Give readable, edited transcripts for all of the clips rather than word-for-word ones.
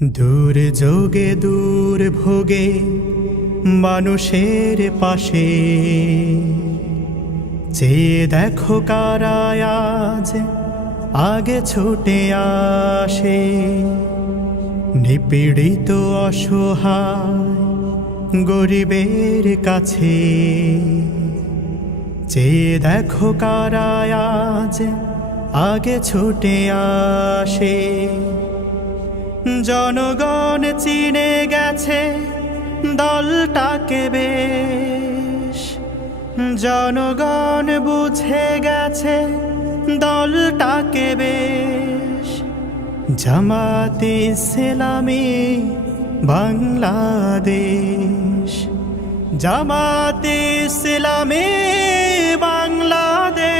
দূর যোগে দূর ভোগে মানুষের পাশে চেয়ে দেখো কারা আজ আগে ছুটে আসে। নিপীড়িত অসহায় গরিবের কাছে চেয়ে দেখো কারা আজ আগে ছুটে আসে। জনগণ চিনে গেছে দলটাকে বেশ, জনগণ বুঝে গেছে দলটাকে বেশ। জামাতে ইসলামী বাংলাদেশ, জামাতে ইসলামী বাংলাদেশ,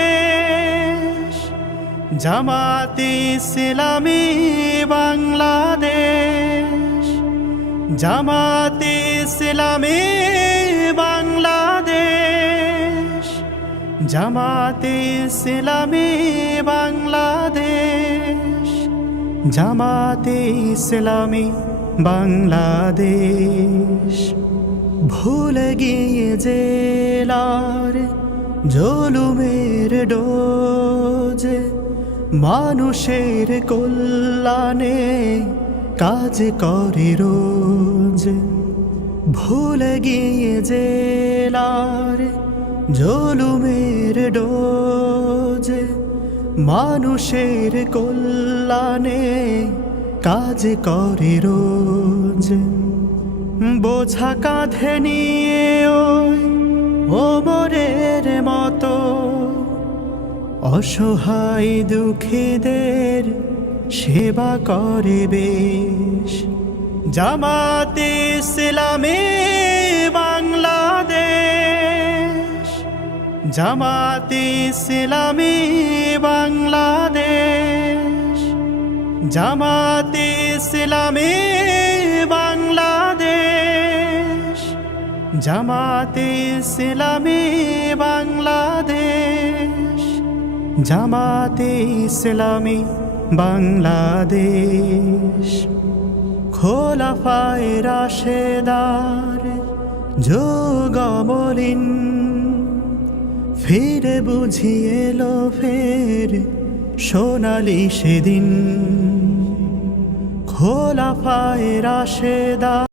জামাতে ইসলামী বাংলাদেশ, জামাতে ইসলামী বাংলাদেশ, জামাতে ইসলামী বাংলাদেশ, জামাতে ইসলামী বাংলাদেশ। ভুলে গিয়ে জেলার জুলুমের ডোজ, মানুষের কল্যাণে কাজ করে রোজ। ভুলে গিয়ে জেলার জুলুমের ডোজ, মানুষের কল্যাণে কাজ করে রোজ। বোঝা কাঁধে নিয়ে ওই ওমরের মতো অসহায় দুঃখীদের সেবা করে বেশ। জামাতে ইসলামী বাংলাদেশ, জামাতে ইসলামী বাংলাদেশ, জামাতে ইসলামী বাংলাদেশ, জামাতে ইসলামী বাংলাদেশ, জামাতে ইসলামী বাংলাদেশ। খোলাফায়ে রাশেদার যুগমলিন ফিরে বুঝিয়ে এলো ফের সোনালি সেদিন। খোলাফায়ে রাশেদার